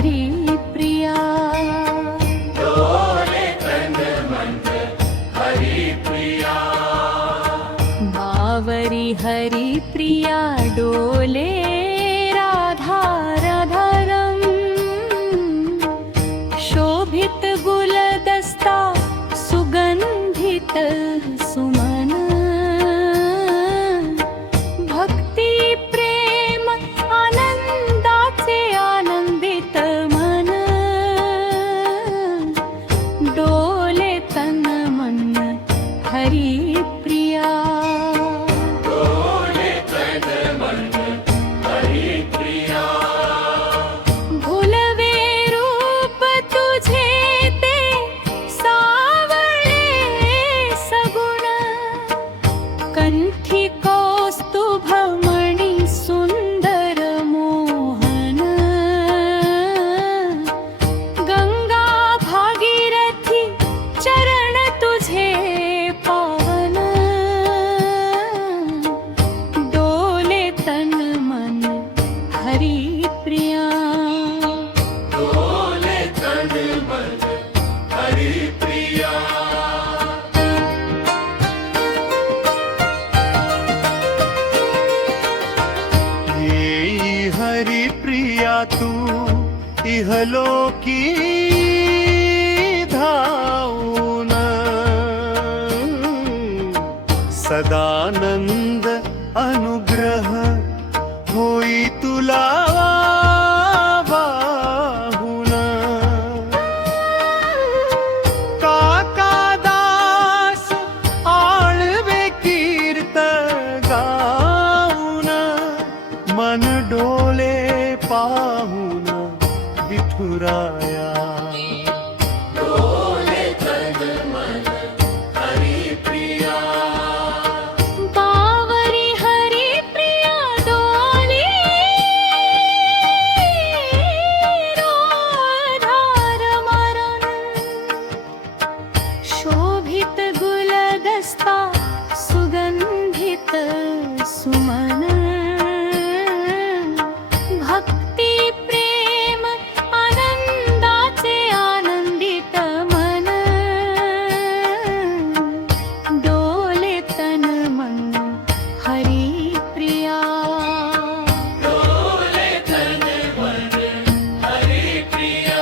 हरि प्रिया डोले तन मन हरि प्रिया बावरी हरि प्रिया डोले राधा राधारम शोभित गुलदस्ता सुगंधित सुमन भक्ती प्रेम आनंदाचे आनंदित मन डोले तन मन हरि प्रिया डोले तन मन हरि प्रिया भुलवे रूप तुझे ते सावळे सगुण कंठी कौस्तुभमणि सुंदर मोहन गंगा भागीरथी चरण तुझे पावन डोले तन मन हरि प्रिया डोले तन मन हरि प्रिया येई हरि प्रिया तू इहलोकी धावून सदानंद अनुग्रह होई तुला वाहून काकादास आळवे कीर्त गाऊन मन डोले पाहून विठुराया डोले तन मन हरि प्रिया बावरी हरि प्रिया डोले राधार मरण शोभित गुलदस्ता सुगंधित सुमन भक्ती प्रेम आनंदाचे आनंदित मन डोले तन मन हरि प्रिया डोले तन मन हरि प्रिया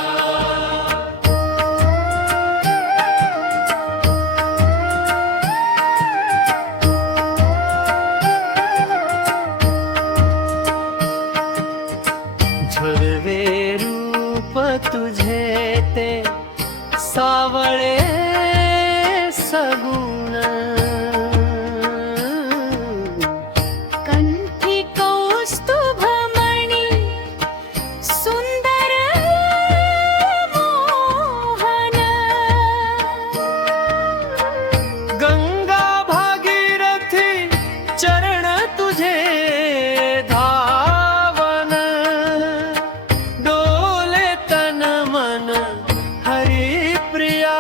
झुलवे रूप तुझे ते सावळे सगुण कंठी कौस्तुभमणि सुंदर मोहन गंगा भागीरथी चरण तुझे धावन डोले तन मन हरि प्रिया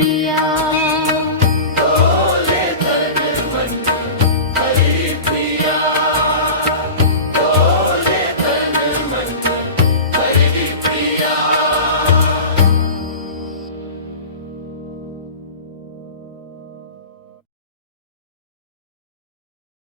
प्रिया